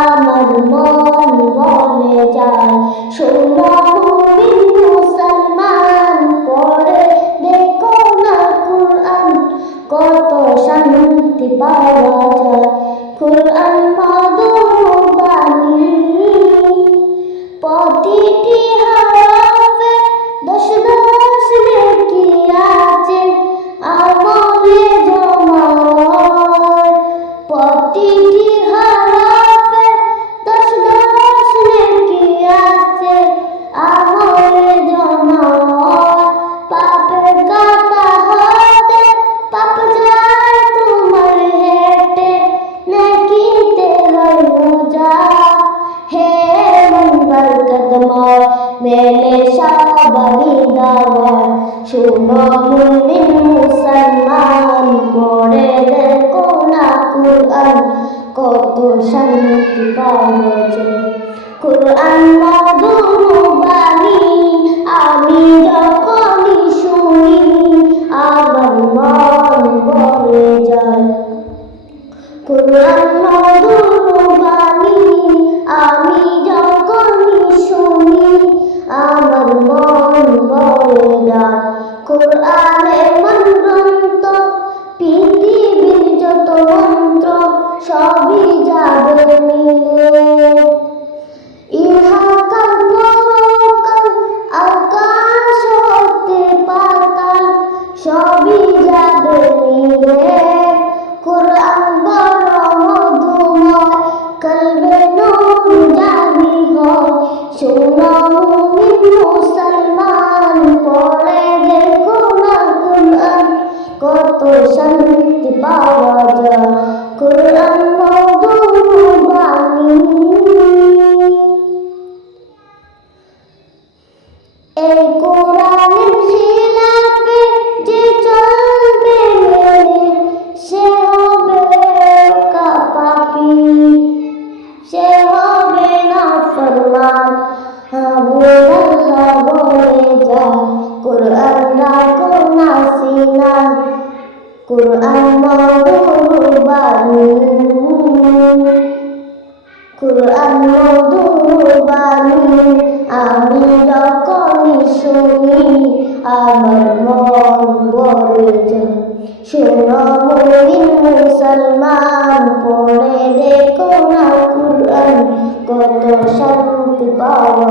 আমার মন বলে যায়। শোনো মুমিন মুসলমান, পড়ে দেখো না কুরআন, কত শান্তি পাওয়া যায়। কুরআন মধুর বাণী, প্রতিটি হরফে দশ দশ নেকি আছে, আমলে জমা হয়। প্রতিটি হরফে দশ দশ নেকি আছে, আমলে জমা হয়। পাপের কাঁটা হতে পাপ যায় তোমার হেঁটে, নেকিতে হয় মোজা। হে মন বরকতময়, মেলে সবারই দাওয়াত। শোনো মুমিন মুসলমান, পড়ে দেখো না কুরআন, কত শান্তি পাওয়া যায়। কুরআন মধুর বাণী, আমি যখনই শুনি আমার মন ভরে যায়। কুরআন মধুর বাণী, আমি যখনই শুনি আমার মন ভরে যায়। কুরআন এমন গ্রন্থ, পৃথিবীর যত মন্ত্র সবই যাবে মিলে। ইহকাল পরকাল, আকাশ হতে পাতাল, সবই যাবে মিলে। কুরআন বড় মধুময়, কলবে নূর জানি হয়। শোনো মুমিন মুসলমান, পড়ে দেখো না কুরআন, কত শান্তি পাওয়া যায়। কুরআন মধুর বাণী। এই কোরআনের খিলাফে যে চলবে মেনে, সে হবে পাপী, সে হবে নাফরমান। আল্লাহ বলে যায়, কুরআন রাখো না সিনায়, কুরআন মধুর বাণী। কুরআন মধুর বাণী, আমি যখনই শুনি আমার মন ভরে যায়। শোনো মুমিন মুসলমান, পড়ে দেখো না কুরআন, কত শান্তি পাওয়া